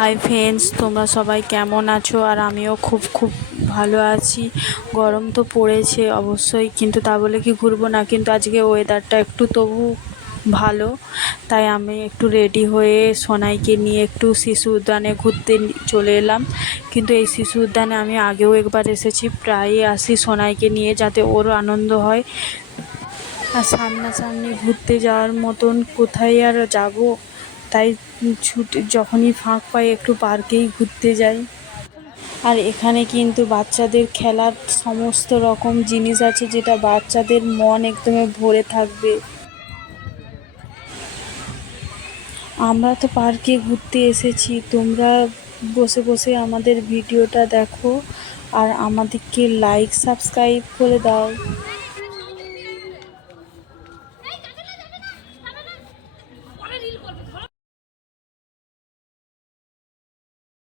Hi friends, তোমরা সবাই কেমন আছো? আর আমিও খুব ভালো আছি। গরম তো পড়েছে অবশ্যই, কিন্তু তা বলে কি ঘুরবো না? কিন্তু আজকে ওয়েদারটা একটু তবু ভালো, তাই আমি একটু রেডি হয়ে সোনাইকে নিয়ে একটু শিশু উদ্যানে ঘুরতে চলে এলাম। কিন্তু এই শিশু উদ্যানে আমি আগেও একবার এসেছি, প্রায়ই আসি সোনাইকে নিয়ে, যাতে ওরও আনন্দ হয়। আর সামনাসামনি ঘুরতে যাওয়ার মতন কোথায় আর যাব, তাই ছুটি যখনই ফাঁক পাই একটু পার্কেই ঘুরতে যাই। আর এখানে কিন্তু বাচ্চাদের খেলার সমস্ত রকম জিনিস আছে, যেটা বাচ্চাদের মন একদমই ভরে থাকবে। আমরা তো পার্কে ঘুরতে এসেছি, তোমরা বসে বসে আমাদের ভিডিওটা দেখো আর আমাদেরকে লাইক সাবস্ক্রাইব করে দাও।